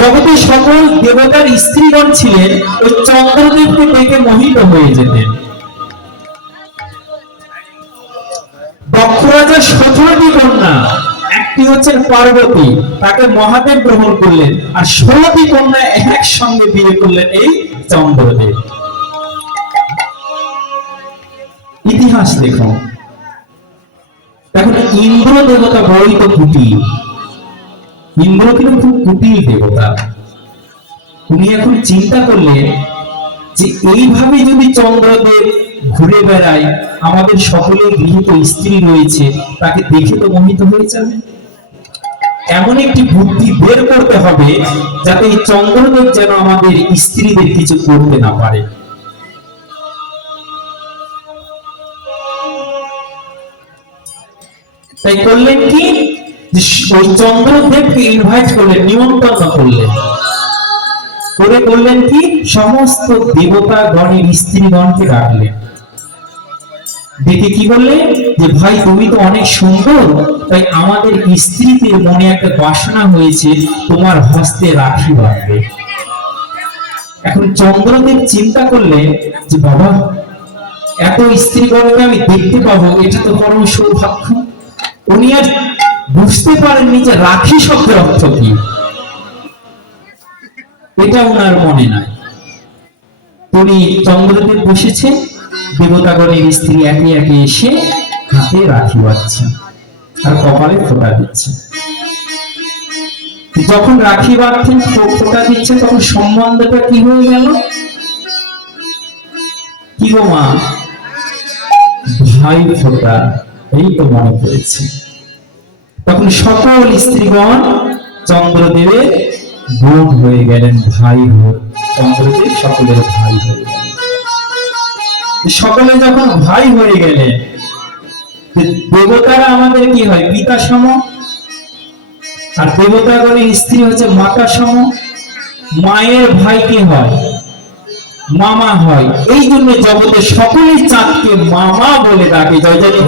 জগতে সকল দেবতার স্ত্রীগণ ছিলেন ওই চন্দ্রদেবকে দেখে মোহিত হয়ে যেতেন। দক্ষ রাজার 17টি কন্যা, একটি হচ্ছেন পার্বতী, তাকে মহাদেব গ্রহণ করলেন, আর 16টি কন্যা একসঙ্গে বিয়ে করলেন এই চন্দ্রদেব। ইতিহাস দেখুন। এখন ইন্দ্র দেবতা বড়ই তো কুটিল। ইন্দ্র কিন্তু খুব কুটিল দেবতা। উনি এখন চিন্তা করলেন যে এইভাবে যদি চন্দ্রদেব ঘুরে বেড়ায়, আমাদের সকলের গৃহীত স্ত্রী রয়েছে, তাকে দেখে তো মোহিত হয়ে যাবে। এমন একটি বুদ্ধি বের করতে হবে যাতে এই চন্দ্রদেব যেন আমাদের স্ত্রীদের কিছু করতে না পারে। তাই করলেন কি, ওই চন্দ্রদেবকে ইনভাইট করলেন, নিমন্ত্রণ করলেন, করে বললেন কি সমস্ত দেবতা গণের স্ত্রীগণকে ডাকলেন। দেখে কি বললেন যে ভাই তুমি তো অনেক সুন্দর, তাই আমাদের স্ত্রীদের মনে একটা বাসনা হয়েছে তোমার হস্তে রাখি বাঁধবে। এখন চন্দ্রদেব চিন্তা করলেন যে বাবা, এত স্ত্রীগণকে আমি দেখতে পাবো, এটা তো পরম সৌভাগ্য। উনি আর বুঝতে পারেননি যে রাখি শব্দের অর্থ কি, এটা ওনার মনে নাই। উনি চন্দ্রদেব বসেছে, দেবতাগণের স্ত্রী একে একে এসে হাতে রাখি বাঁধছে আর কপালে ফোঁটা দিচ্ছে। যখন রাখি বাঁধছেন, ফোঁটা দিচ্ছে, তখন সম্বন্ধটা কি হয়ে গেল? কি গো মা, ভাই ফোঁটা, এই তো মনে পড়েছে। তখন সকল স্ত্রীগণ চন্দ্রদেবের বোন হয়ে গেলেন, ভাই হয়ে। চন্দ্রদেব সকলের ভাই হয়ে গেলেন। সকলে যখন ভাই হয়ে গেলেন, দেবতারা আমাদের কি হয়? পিতা সম, আর দেবতাগণের স্ত্রী হচ্ছে মাতা সম। মায়ের ভাই কি হয়? মামা হয়। এই জন্য জগতে সকলেই চাঁদকে মামা বলে ডাকে। জয় জয়।